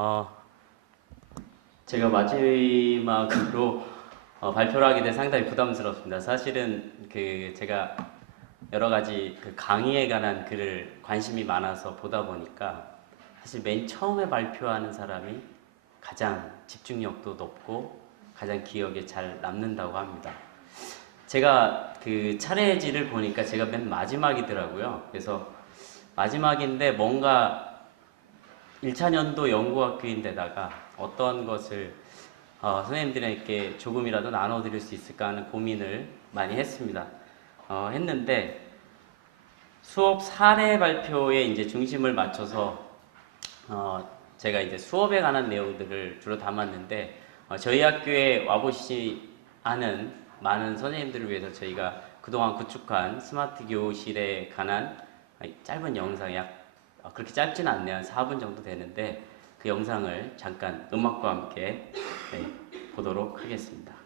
어, 제가 마지막으로 발표를 하게 돼 상당히 부담스럽습니다. 사실은 제가 여러 가지 강의에 관한 글을 관심이 많아서 보다 보니까 사실 맨 처음에 발표하는 사람이 가장 집중력도 높고 가장 기억에 잘 남는다고 합니다. 제가 차례지를 보니까 제가 맨 마지막이더라고요. 그래서 마지막인데 뭔가 1차 년도 연구학교인데다가 어떤 것을 선생님들에게 조금이라도 나눠드릴 수 있을까 하는 고민을 많이 했습니다. 했는데 수업 사례 발표에 이제 중심을 맞춰서 제가 이제 수업에 관한 내용들을 주로 담았는데 저희 학교에 와보시지 않은 많은 선생님들을 위해서 저희가 그동안 구축한 스마트 교실에 관한 짧은 영상 그렇게 짧지는 않네요. 한 4분 정도 되는데 그 영상을 잠깐 음악과 함께 보도록 하겠습니다.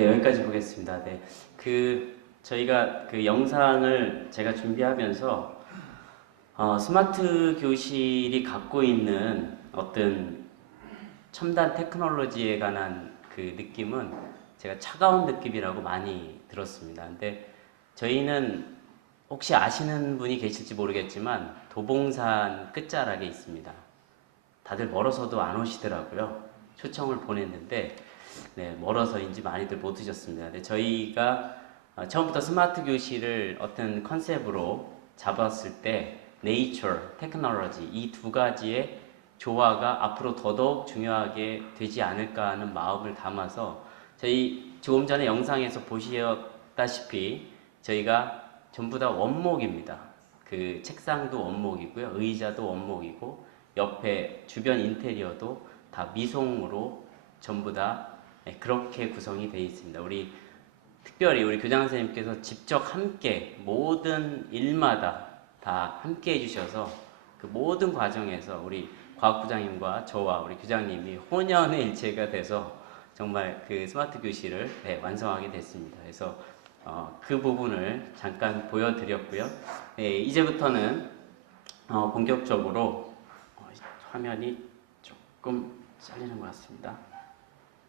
네, 여기까지 보겠습니다. 네, 저희가 영상을 제가 준비하면서 스마트 교실이 갖고 있는 어떤 첨단 테크놀로지에 관한 느낌은 제가 차가운 느낌이라고 많이 들었습니다. 근데 저희는 혹시 아시는 분이 계실지 모르겠지만 도봉산 끝자락에 있습니다. 다들 멀어서도 안 오시더라고요. 초청을 보냈는데 네, 멀어서인지 많이들 못 드셨습니다. 네, 저희가 처음부터 스마트 교실을 어떤 컨셉으로 잡았을 때 nature, technology 이 두 가지의 조화가 앞으로 더더욱 중요하게 되지 않을까 하는 마음을 담아서 저희 조금 전에 영상에서 보셨다시피 저희가 전부 다 원목입니다. 그 책상도 원목이고요. 의자도 원목이고 옆에 주변 인테리어도 다 미송으로 전부 다 그렇게 구성이 되어 있습니다. 특별히 우리 교장 선생님께서 직접 함께 모든 일마다 다 함께 해주셔서 그 모든 과정에서 우리 과학부장님과 저와 우리 교장님이 혼연의 일체가 돼서 정말 그 스마트 교실을 완성하게 됐습니다. 그래서 그 부분을 잠깐 보여드렸고요. 이제부터는 본격적으로 화면이 조금 잘리는 것 같습니다.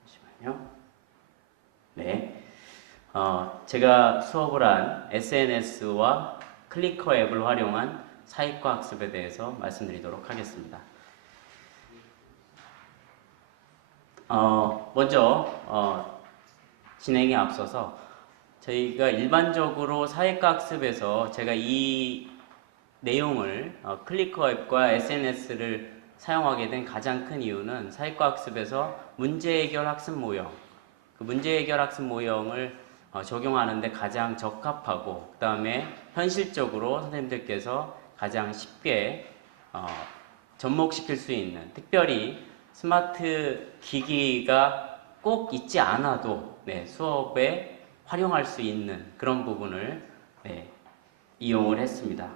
잠시만요. 네. 제가 수업을 한 SNS와 클리커 앱을 활용한 사회과 학습에 대해서 말씀드리도록 하겠습니다. 먼저 진행에 앞서서 저희가 일반적으로 사회과 학습에서 제가 이 내용을 클리커 앱과 SNS를 사용하게 된 가장 큰 이유는 사회과 학습에서 문제 해결 학습 모형, 그 문제 해결 학습 모형을 적용하는데 가장 적합하고 그 다음에 현실적으로 선생님들께서 가장 쉽게 접목시킬 수 있는, 특별히 스마트 기기가 꼭 있지 않아도 수업에 활용할 수 있는 그런 부분을 이용을 했습니다.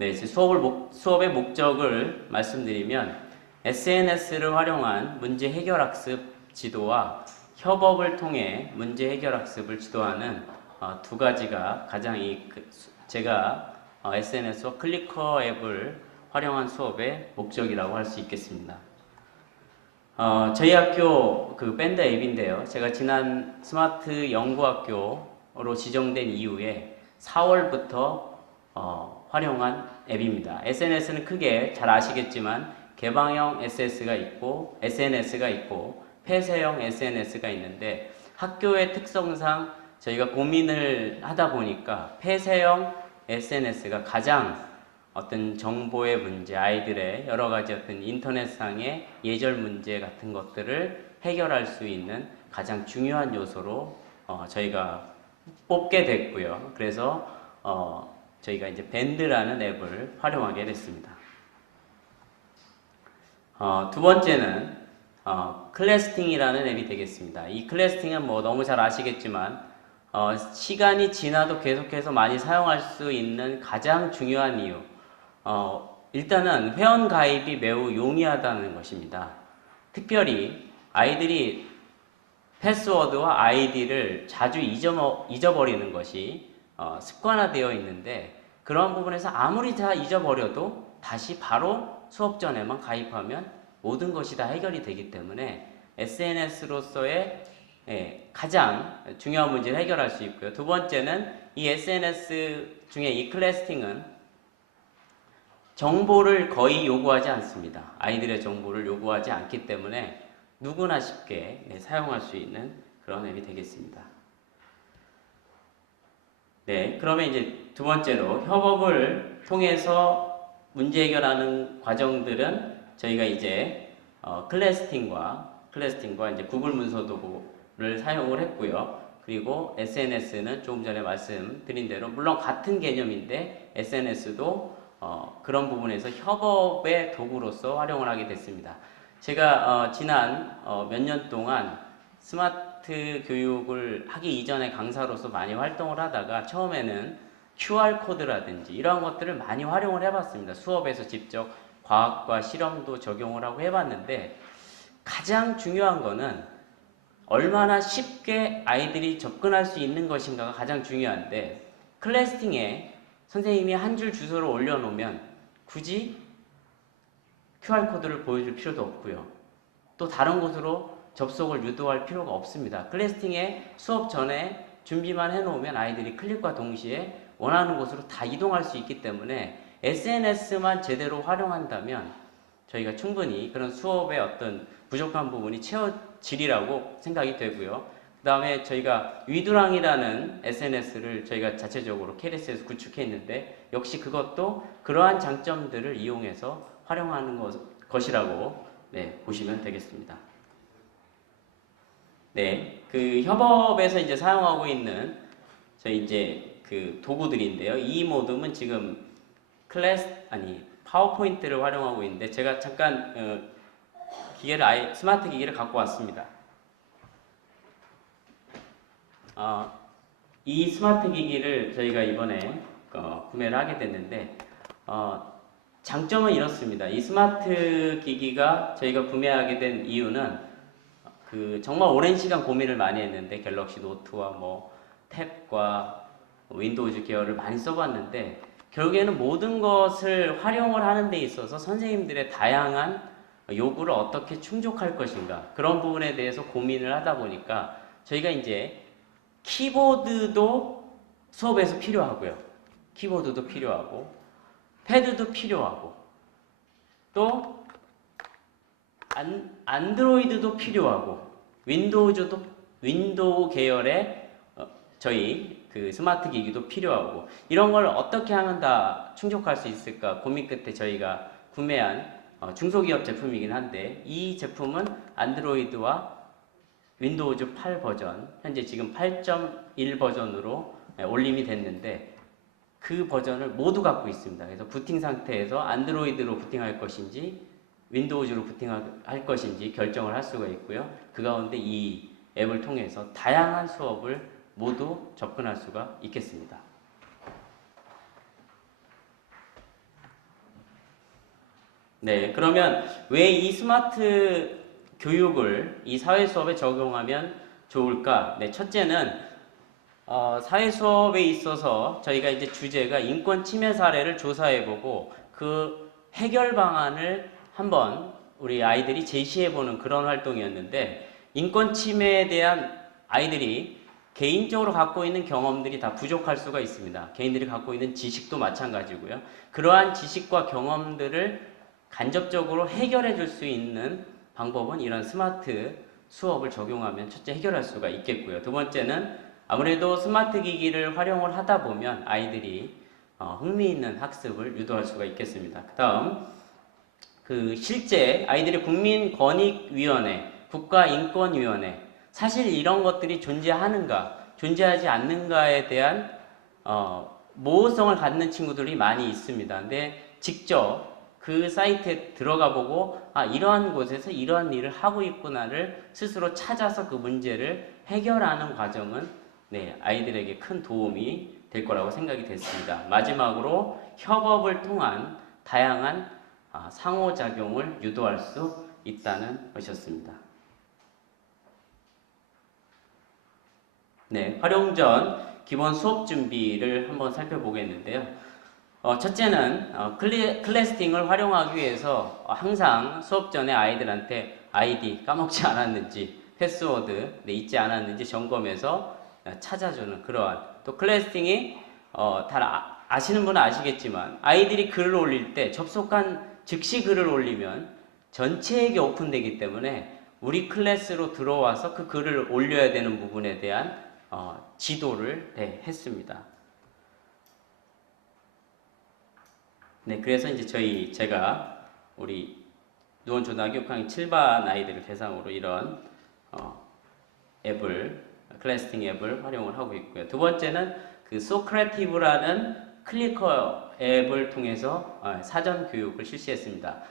이제 수업의 목적을 말씀드리면 SNS를 활용한 문제 해결 학습 지도와 협업을 통해 문제 해결 학습을 지도하는 두 가지가 가장 제가 SNS와 클리커 앱을 활용한 수업의 목적이라고 할 수 있겠습니다. 저희 학교 그 밴드 앱인데요. 제가 지난 스마트 연구학교로 지정된 이후에 4월부터 활용한 앱입니다. SNS는 크게 잘 아시겠지만 개방형 SNS가 있고 폐쇄형 SNS가 있는데 학교의 특성상 저희가 고민을 하다 보니까 폐쇄형 SNS가 가장 어떤 정보의 문제, 아이들의 여러 가지 어떤 인터넷상의 예절 문제 같은 것들을 해결할 수 있는 가장 중요한 요소로 저희가 뽑게 됐고요. 그래서 저희가 이제 밴드라는 앱을 활용하게 됐습니다. 두 번째는 클래스팅이라는 앱이 되겠습니다. 이 클래스팅은 뭐 너무 잘 아시겠지만 시간이 지나도 계속해서 많이 사용할 수 있는 가장 중요한 이유, 일단은 회원 가입이 매우 용이하다는 것입니다. 특별히 아이들이 패스워드와 아이디를 자주 잊어버리는 것이 습관화되어 있는데 그런 부분에서 아무리 다 잊어버려도 다시 바로 수업 전에만 가입하면 모든 것이 다 해결이 되기 때문에 SNS로서의 가장 중요한 문제를 해결할 수 있고요. 두 번째는 이 SNS 중에 이 클래스팅은 정보를 거의 요구하지 않습니다. 아이들의 정보를 요구하지 않기 때문에 누구나 쉽게 사용할 수 있는 그런 앱이 되겠습니다. 그러면 이제 두 번째로 협업을 통해서 문제 해결하는 과정들은 저희가 이제 클래스팅과 이제 구글 문서 도구를 사용을 했고요. 그리고 SNS는 조금 전에 말씀드린 대로 물론 같은 개념인데 SNS도 그런 부분에서 협업의 도구로서 활용을 하게 됐습니다. 제가 지난 몇 년 동안 스마트 교육을 하기 이전에 강사로서 많이 활동을 하다가 처음에는 QR코드라든지 이런 것들을 많이 활용을 해봤습니다. 수업에서 직접 과학과 실험도 적용을 하고 해봤는데 가장 중요한 거는 얼마나 쉽게 아이들이 접근할 수 있는 것인가가 가장 중요한데 클래스팅에 선생님이 한 줄 주소를 올려놓으면 굳이 QR코드를 보여줄 필요도 없고요. 또 다른 곳으로 접속을 유도할 필요가 없습니다. 클래스팅에 수업 전에 준비만 해놓으면 아이들이 클릭과 동시에 원하는 곳으로 다 이동할 수 있기 때문에 SNS만 제대로 활용한다면 저희가 충분히 그런 수업의 어떤 부족한 부분이 채워지리라고 생각이 되고요. 그 다음에 저희가 위두랑이라는 SNS를 저희가 자체적으로 KLS에서 구축했는데 역시 그것도 그러한 장점들을 이용해서 활용하는 것이라고 네, 보시면 되겠습니다. 네, 그 협업에서 이제 사용하고 있는 저희 이제 그 도구들인데요. 이 모둠은 지금 파워포인트를 활용하고 있는데 제가 잠깐 스마트 기기를 갖고 왔습니다. 이 스마트 기기를 저희가 이번에 구매를 하게 됐는데 장점은 이렇습니다. 이 스마트 기기가 저희가 구매하게 된 이유는 정말 오랜 시간 고민을 많이 했는데 갤럭시 노트와 뭐 탭과 윈도우즈 계열을 많이 써봤는데 결국에는 모든 것을 활용을 하는 데 있어서 선생님들의 다양한 요구를 어떻게 충족할 것인가 그런 부분에 대해서 고민을 하다 보니까 저희가 이제 키보드도 수업에서 필요하고요. 키보드도 필요하고 패드도 필요하고 또 안드로이드도 필요하고 윈도우 계열의 저희 그 스마트 기기도 필요하고 이런 걸 어떻게 하면 다 충족할 수 있을까 고민 끝에 저희가 구매한 중소기업 제품이긴 한데 이 제품은 안드로이드와 윈도우즈 8 버전 현재 지금 8.1 버전으로 올림이 됐는데 그 버전을 모두 갖고 있습니다. 그래서 부팅 상태에서 안드로이드로 부팅할 것인지 윈도우즈로 부팅할 것인지 결정을 할 수가 있고요. 그 가운데 이 앱을 통해서 다양한 수업을 모두 접근할 수가 있겠습니다. 네, 그러면 왜 이 스마트 교육을 이 사회 수업에 적용하면 좋을까? 네, 첫째는 사회 수업에 있어서 저희가 이제 주제가 인권 침해 사례를 조사해보고 그 해결 방안을 한번 우리 아이들이 제시해보는 그런 활동이었는데 인권 침해에 대한 아이들이 개인적으로 갖고 있는 경험들이 다 부족할 수가 있습니다. 개인들이 갖고 있는 지식도 마찬가지고요. 그러한 지식과 경험들을 간접적으로 해결해 줄 수 있는 방법은 이런 스마트 수업을 적용하면 첫째 해결할 수가 있겠고요. 두 번째는 아무래도 스마트 기기를 활용을 하다 보면 아이들이 흥미있는 학습을 유도할 수가 있겠습니다. 그 다음 실제 아이들의 국민권익위원회, 국가인권위원회 사실 이런 것들이 존재하는가 존재하지 않는가에 대한 모호성을 갖는 친구들이 많이 있습니다. 근데 직접 그 사이트에 들어가 보고 이러한 곳에서 이러한 일을 하고 있구나를 스스로 찾아서 그 문제를 해결하는 과정은 네, 아이들에게 큰 도움이 될 거라고 생각이 됐습니다. 마지막으로 협업을 통한 다양한 상호작용을 유도할 수 있다는 것이었습니다. 네, 활용 전 기본 수업 준비를 한번 살펴보겠는데요. 첫째는 클래스팅을 활용하기 위해서 항상 수업 전에 아이들한테 아이디 까먹지 않았는지 패스워드 잊지 않았는지 점검해서 찾아주는 그러한 또 클래스팅이 다 아시는 분은 아시겠지만 아이들이 글을 올릴 때 접속한 즉시 글을 올리면 전체에게 오픈되기 때문에 우리 클래스로 들어와서 그 글을 올려야 되는 부분에 대한 지도를 했습니다. 네, 그래서 이제 제가 우리 누원초등학교 6학년 7반 아이들을 대상으로 이런 클래스팅 앱을 활용을 하고 있고요. 두 번째는 그 소크레티브라는 클리커 앱을 통해서 사전 교육을 실시했습니다.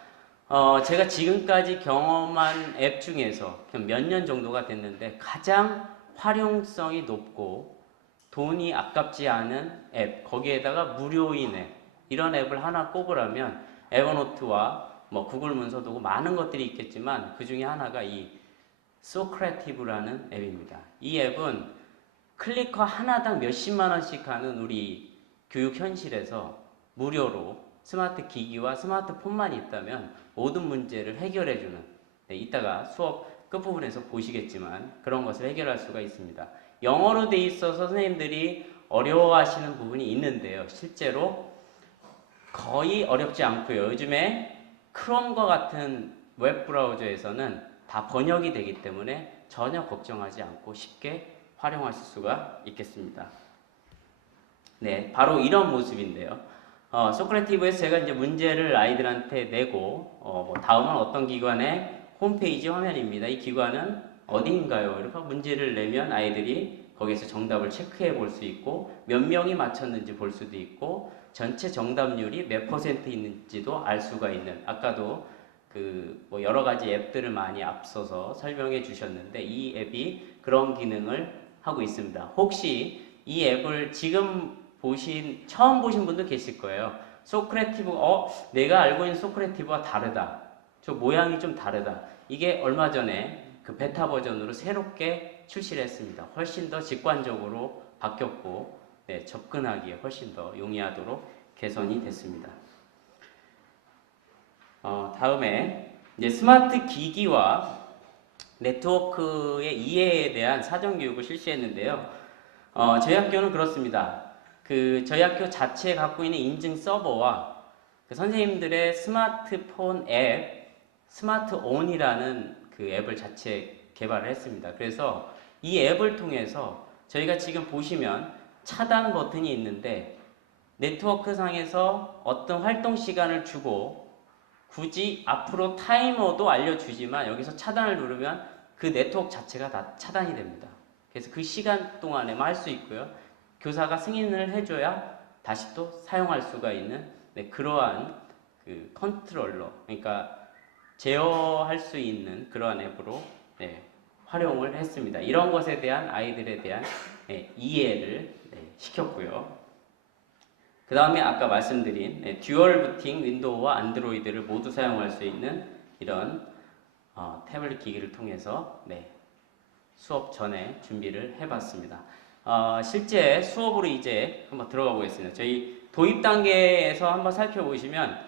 제가 지금까지 경험한 앱 중에서 몇 년 정도가 됐는데 가장 활용성이 높고 돈이 아깝지 않은 앱, 거기에다가 무료인 앱, 이런 앱을 하나 꼽으라면 에버노트와 구글 문서도구 많은 것들이 있겠지만 그 중에 하나가 이 소크레티브라는 앱입니다. 이 앱은 클리커 하나당 몇십만 원씩 하는 우리 교육 현실에서 무료로 스마트 기기와 스마트폰만 있다면 모든 문제를 해결해주는 이따가 수업 끝부분에서 보시겠지만 그런 것을 해결할 수가 있습니다. 영어로 돼 있어서 선생님들이 어려워하시는 부분이 있는데요. 실제로 거의 어렵지 않고요. 요즘에 크롬과 같은 웹 브라우저에서는 다 번역이 되기 때문에 전혀 걱정하지 않고 쉽게 활용하실 수가 있겠습니다. 네, 바로 이런 모습인데요. 소크레티브에서 제가 이제 문제를 아이들한테 내고, 다음은 어떤 기관의 홈페이지 화면입니다. 이 기관은 어디인가요? 이렇게 문제를 내면 아이들이 거기서 정답을 체크해 볼 수 있고, 몇 명이 맞췄는지 볼 수도 있고, 전체 정답률이 몇 퍼센트 있는지도 알 수가 있는, 아까도 뭐 여러 가지 앱들을 많이 앞서서 설명해 주셨는데, 이 앱이 그런 기능을 하고 있습니다. 혹시 이 앱을 지금 처음 보신 분도 계실 거예요. 소크레티브, 내가 알고 있는 소크레티브와 다르다. 저 모양이 좀 다르다. 이게 얼마 전에 그 베타 버전으로 새롭게 출시를 했습니다. 훨씬 더 직관적으로 바뀌었고, 네, 접근하기에 훨씬 더 용이하도록 개선이 됐습니다. 다음에 이제 스마트 기기와 네트워크의 이해에 대한 사전 교육을 실시했는데요. 저희 학교는 그렇습니다. 저희 학교 자체에 갖고 있는 인증 서버와 그 선생님들의 스마트폰 앱, 스마트온이라는 그 앱을 자체 개발을 했습니다. 그래서 이 앱을 통해서 저희가 지금 보시면 차단 버튼이 있는데 네트워크 상에서 어떤 활동 시간을 주고 굳이 앞으로 타이머도 알려주지만 여기서 차단을 누르면 그 네트워크 자체가 다 차단이 됩니다. 그래서 그 시간 동안에만 할 수 있고요. 교사가 승인을 해줘야 다시 또 사용할 수가 있는 그러한 그 컨트롤러, 그러니까 제어할 수 있는 그러한 앱으로 활용을 했습니다. 이런 것에 대한 아이들에 대한 이해를 시켰고요. 그 다음에 아까 말씀드린 듀얼 부팅 윈도우와 안드로이드를 모두 사용할 수 있는 이런 태블릿 기기를 통해서 수업 전에 준비를 해봤습니다. 실제 수업으로 이제 한번 들어가 보겠습니다. 저희 도입 단계에서 한번 살펴보시면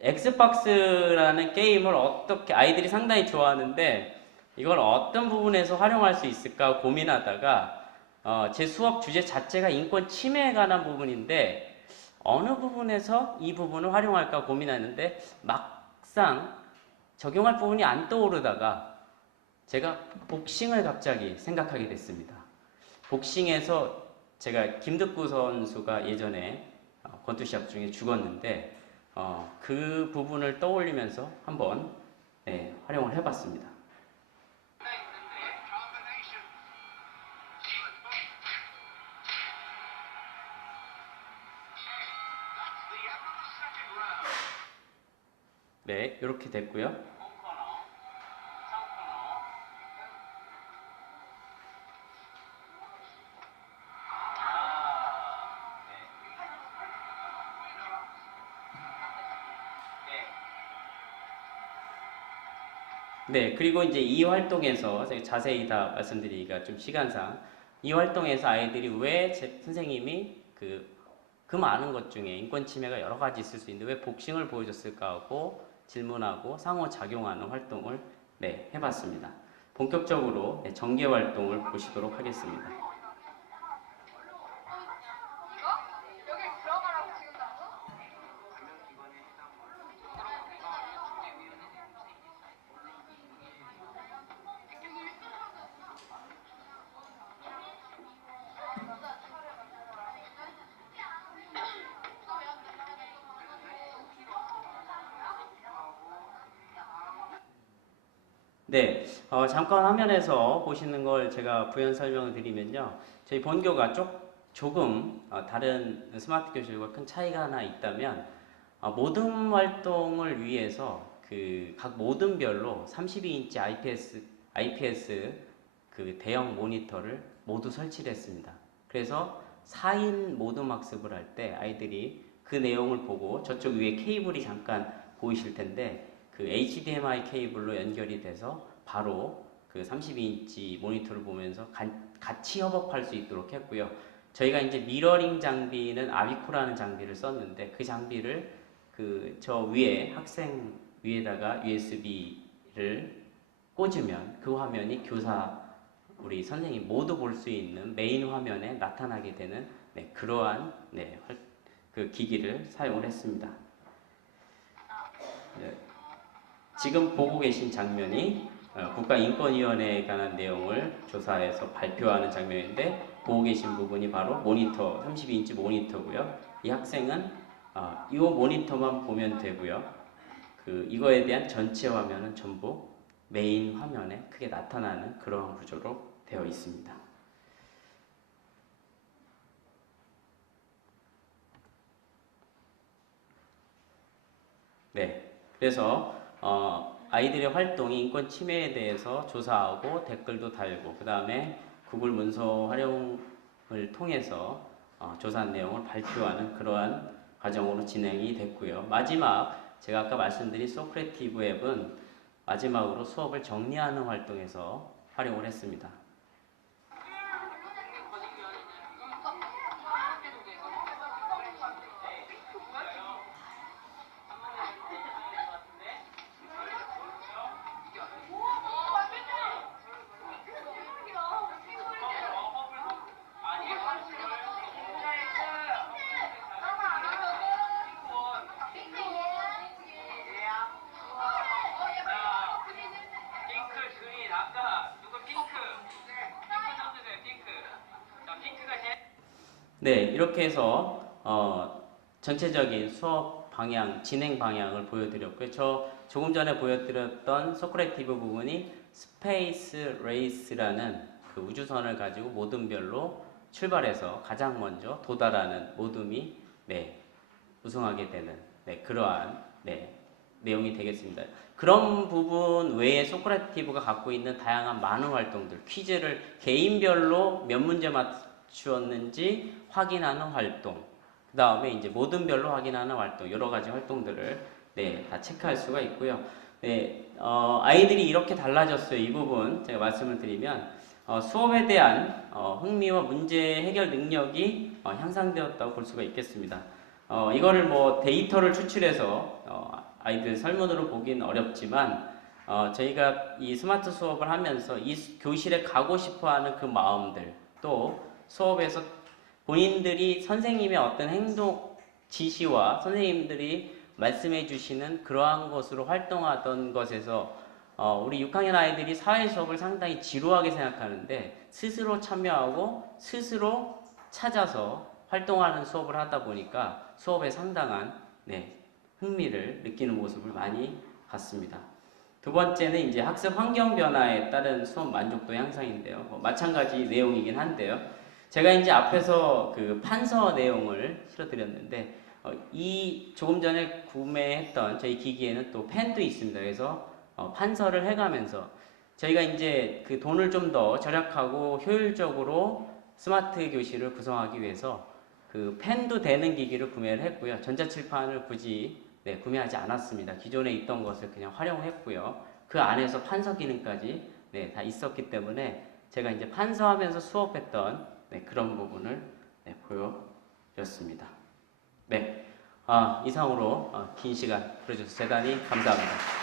엑스박스라는 게임을 어떻게 아이들이 상당히 좋아하는데 이걸 어떤 부분에서 활용할 수 있을까 고민하다가 제 수업 주제 자체가 인권 침해에 관한 부분인데 어느 부분에서 이 부분을 활용할까 고민하는데 막상 적용할 부분이 안 떠오르다가 제가 복싱을 갑자기 생각하게 됐습니다. 복싱에서 제가 김득구 선수가 예전에 권투 시합 중에 죽었는데 그 부분을 떠올리면서 한번 활용을 해봤습니다. 네, 이렇게 됐고요. 네, 그리고 이제 이 활동에서 자세히 다 말씀드리기가 좀 시간상 이 활동에서 아이들이 왜 선생님이 그 많은 것 중에 인권 침해가 여러 가지 있을 수 있는데 왜 복싱을 보여줬을까 하고 질문하고 상호작용하는 활동을 해봤습니다. 본격적으로 전개 활동을 보시도록 하겠습니다. 네, 잠깐 화면에서 보시는 걸 제가 부연 설명을 드리면요. 저희 본교가 조금 다른 스마트 교실과 큰 차이가 하나 있다면 모든 활동을 위해서 각 모든별로 32인치 IPS 그 대형 모니터를 모두 설치를 했습니다. 그래서 4인 모둠 학습을 할 때 아이들이 그 내용을 보고 저쪽 위에 케이블이 잠깐 보이실 텐데 그 HDMI 케이블로 연결이 돼서 바로 그 32인치 모니터를 보면서 같이 협업할 수 있도록 했고요. 저희가 이제 미러링 장비는 아비코라는 장비를 썼는데 그 장비를 저 위에 학생 위에다가 USB를 꽂으면 그 화면이 교사 우리 선생님 모두 볼 수 있는 메인 화면에 나타나게 되는 그러한 그 기기를 사용을 했습니다. 네, 지금 보고 계신 장면이 국가인권위원회에 관한 내용을 조사해서 발표하는 장면인데 보고 계신 부분이 바로 모니터, 32인치 모니터고요. 이 학생은 이 모니터만 보면 되고요. 이거에 대한 전체 화면은 전부 메인 화면에 크게 나타나는 그러한 구조로 되어 있습니다. 네, 그래서 아이들의 활동이 인권 침해에 대해서 조사하고 댓글도 달고 그 다음에 구글 문서 활용을 통해서 조사한 내용을 발표하는 그러한 과정으로 진행이 됐고요. 마지막 제가 아까 말씀드린 소크레티브 앱은 마지막으로 수업을 정리하는 활동에서 활용을 했습니다. 네, 이렇게 해서 전체적인 수업 방향, 진행 방향을 보여드렸고요. 저 조금 전에 보여드렸던 소크레티브 부분이 스페이스 레이스라는 그 우주선을 가지고 모둠별로 출발해서 가장 먼저 도달하는 모둠이 우승하게 되는 그러한 내용이 되겠습니다. 그런 부분 외에 소크레티브가 갖고 있는 다양한 많은 활동들, 퀴즈를 개인별로 몇 문제 맞추었는지 확인하는 활동, 그 다음에 이제 모둠별로 확인하는 활동, 여러 가지 활동들을 다 체크할 수가 있고요. 아이들이 이렇게 달라졌어요. 이 부분 제가 말씀을 드리면 수업에 대한 흥미와 문제 해결 능력이 향상되었다고 볼 수가 있겠습니다. 이거를 뭐 데이터를 추출해서 아이들 설문으로 보기는 어렵지만 저희가 이 스마트 수업을 하면서 이 교실에 가고 싶어하는 그 마음들, 또 수업에서 본인들이 선생님의 어떤 행동 지시와 선생님들이 말씀해 주시는 그러한 것으로 활동하던 것에서 우리 6학년 아이들이 사회 수업을 상당히 지루하게 생각하는데 스스로 참여하고 스스로 찾아서 활동하는 수업을 하다 보니까 수업에 상당한 흥미를 느끼는 모습을 많이 봤습니다. 두 번째는 이제 학습 환경 변화에 따른 수업 만족도 향상인데요. 마찬가지 내용이긴 한데요. 제가 이제 앞에서 그 판서 내용을 실어드렸는데 이 조금 전에 구매했던 저희 기기에는 또 펜도 있습니다. 그래서 판서를 해가면서 저희가 이제 그 돈을 좀 더 절약하고 효율적으로 스마트 교실을 구성하기 위해서 그 펜도 되는 기기를 구매를 했고요. 전자칠판을 굳이 구매하지 않았습니다. 기존에 있던 것을 그냥 활용했고요. 그 안에서 판서 기능까지 다 있었기 때문에 제가 이제 판서하면서 수업했던 그런 부분을 보여드렸습니다. 이상으로 긴 시간 들어주셔서 대단히 감사합니다.